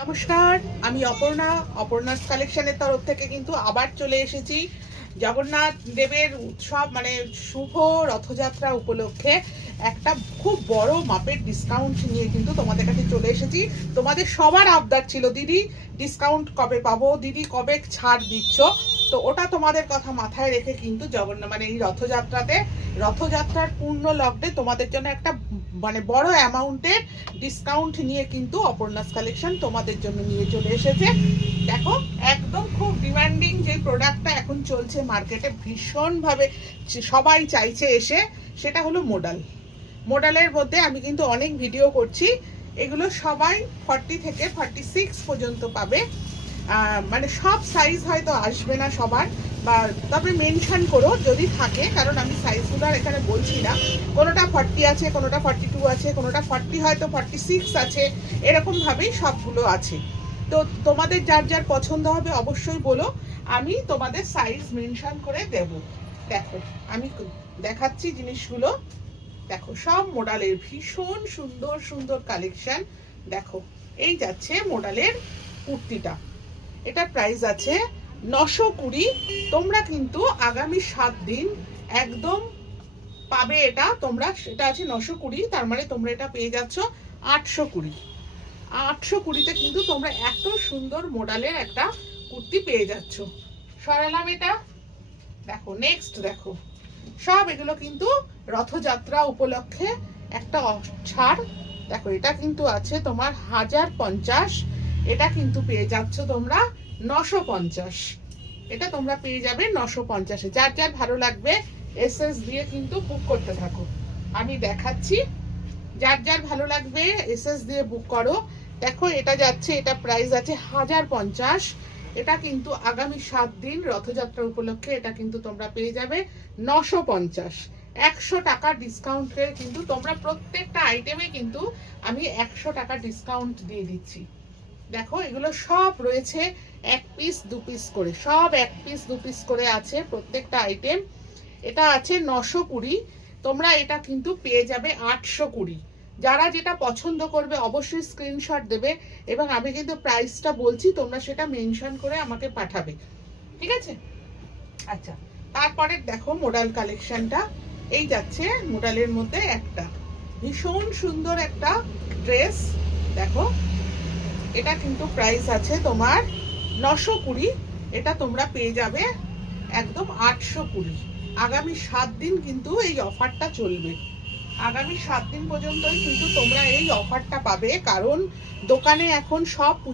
নমস্কার, আমি অপর্ণাস কালেকশনের তরফ থেকে কিন্তু আবার চলে এসেছি জগন্নাথ দেবের উৎসব মানে শুভ রথযাত্রা উপলক্ষে একটা খুব বড় মাপের ডিসকাউন্ট নিয়ে কিন্তু তোমাদের কাছে চলে এসেছি। তোমাদের সবার আবদার ছিল, দিদি ডিসকাউন্ট কবে পাবো, দিদি কবে ছাড় দিচ্ছ। তো ওটা তোমাদের কথা মাথায় রেখে কিন্তু জগন্নাথ মানে এই রথযাত্রার পূর্ণ লগ্নে তোমাদের জন্য একটা মানে বড় অ্যামাউন্টের ডিসকাউন্ট নিয়ে কিন্তু অপর্ণাস কালেকশন তোমাদের জন্য নিয়ে চলে এসেছে। দেখো, একদম খুব ডিমান্ডিং যে প্রোডাক্টটা এখন চলছে মার্কেটে, ভীষণভাবে সবাই চাইছে এসে, সেটা হলো মোডালের মধ্যে আমি কিন্তু অনেক ভিডিও করছি। এগুলো সবাই 40 থেকে 46 পর্যন্ত পাবে। মানে সব সাইজ হয়তো আসবে না সবার, বা তবে মেনশন করো যদি থাকে, কারণ আমি সাইজগুলো আর এখানে বলছি না। কোনোটা 40 আছে, কোনোটা 42 আছে, কোনোটা 40 হয়তো 46 আছে, এরকমভাবেই সবগুলো আছে। তো তোমাদের যার যার পছন্দ হবে অবশ্যই বলো, আমি তোমাদের সাইজ মেনশন করে দেব। দেখো, আমি দেখাচ্ছি জিনিসগুলো। দেখো, সব মোডালের ভীষণ সুন্দর সুন্দর কালেকশন। দেখো, এই যাচ্ছে মোডালের কুর্তিটা, এটার প্রাইস আছে 920। তোমরা কিন্তু আগামী 7 দিন একদম পাবে এটা। তোমরা সেটা আছে 920, তার মানে তোমরা এটা পেয়ে যাচ্ছ 820। 820তে কিন্তু তোমরা এত সুন্দর মোডালের একটা কুর্তি পেয়ে যাচ্ছ। সরালাম এটা। দেখো নেক্সট, দেখো সব এগুলো কিন্তু রথযাত্রা উপলক্ষে একটা ছাড়। দেখো, এটা কিন্তু আছে তোমার 1050, এটা কিন্তু পেয়ে যাচ্ছ তোমরা 950। এটা তোমরা পেয়ে যাবে 950-এ। যার যার ভালো লাগবে এসএস দিয়ে কিন্তু বুক করতে থাকো, আমি দেখাচ্ছি। যার যার ভালো লাগবে এসএস দিয়ে বুক করো। দেখো, এটা যাচ্ছে, এটা প্রাইস আছে 1050। এটা কিন্তু আগামী 7 দিন রথযাত্রা উপলক্ষে এটা কিন্তু তোমরা পেয়ে যাবে 950। 100 টাকা ডিসকাউন্টে কিন্তু তোমরা প্রত্যেকটা আইটেমে কিন্তু আমি 100 টাকা ডিসকাউন্ট দিয়ে দিচ্ছি। দেখো, এগুলো সব রয়েছে 1 পিস 2 পিস করে, সব 1 পিস 2 পিস করে আছে প্রত্যেকটা আইটেম। এটা আছে 920, তোমরা এটা কিন্তু পেয়ে যাবে 820। যারা যেটা পছন্দ করবে অবশ্যই স্ক্রিনশট দেবে, এবং আমি কিন্তু প্রাইসটা বলছি, তোমরা সেটা মেনশন করে আমাকে পাঠাবে, ঠিক আছে? আচ্ছা, তারপরে দেখো মোডাল কালেকশনটা। এই যাচ্ছে মোডালের মধ্যে একটা ভীষণ সুন্দর একটা ড্রেস। দেখো, এটা কিন্তু প্রাইস আছে তোমার 920, এটা তোমরা পেয়ে যাবে একদম 820। আগামী 7 দিন কিন্তু এই অফারটা চলবে। আগামী 7 দিন পর্যন্তই কিন্তু তোমরা এই অফারটা পাবে, কারণ দোকানে এখন সব